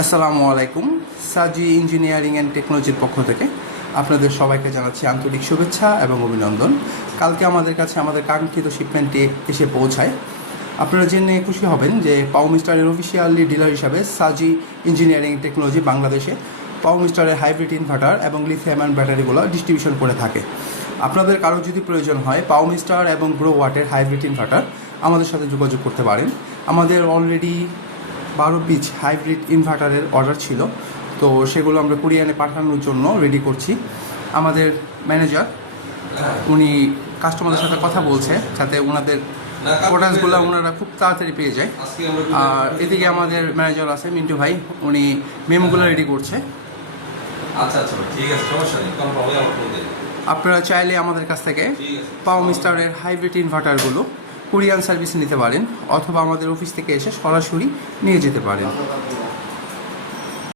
আসসালামু আলাইকুম। সাজি ইঞ্জিনিয়ারিং অ্যান্ড টেকনোলজির পক্ষ থেকে আপনাদের সবাইকে জানাচ্ছি আন্তরিক শুভেচ্ছা এবং অভিনন্দন। কালকে আমাদের কাছে আমাদের কাঙ্ক্ষিত শিপমেন্টটি এসে পৌঁছায়। আপনারা জেনে খুশি হবেন যে পাওমিস্টারের অফিসিয়ালি ডিলার হিসাবে সাজি ইঞ্জিনিয়ারিং টেকনোলজি বাংলাদেশে পাওমিস্টারের হাইব্রিড ইনভার্টার এবং লিথিয়াম আয়ন ব্যাটারিগুলো ডিস্ট্রিবিউশন করে থাকে। আপনাদের কারো যদি প্রয়োজন হয় পাওমিস্টার এবং গ্রো ওয়াটের হাইব্রিড ইনভার্টার, আমাদের সাথে যোগাযোগ করতে পারেন। আমাদের অলরেডি 12 পিস হাইব্রিড ইনভার্টারের অর্ডার ছিল, তো সেগুলো আমরা কুরিয়ারে পাঠানোর জন্য রেডি করছি। আমাদের ম্যানেজার উনি কাস্টমারদের সাথে কথা বলছে যাতে ওনাদের প্রোডাক্টসগুলো ওনারা খুব তাড়াতাড়ি পেয়ে যায়। আর এদিকে আমাদের ম্যানেজার আছে মিন্টু ভাই, উনি মেমোগুলো রেডি করছে। আচ্ছা ঠিক আছে, সমস্যা নেই, কোনো প্রবলেম নেই। আপনারা চাইলে আমাদের কাছ থেকে পাওমিস্টারের হাইব্রিড ইনভার্টারগুলো কুরিয়ান সার্ভিস নিতে পারেন, অথবা আমাদের অফিস থেকে এসে সরাসরি নিয়ে যেতে পারেন।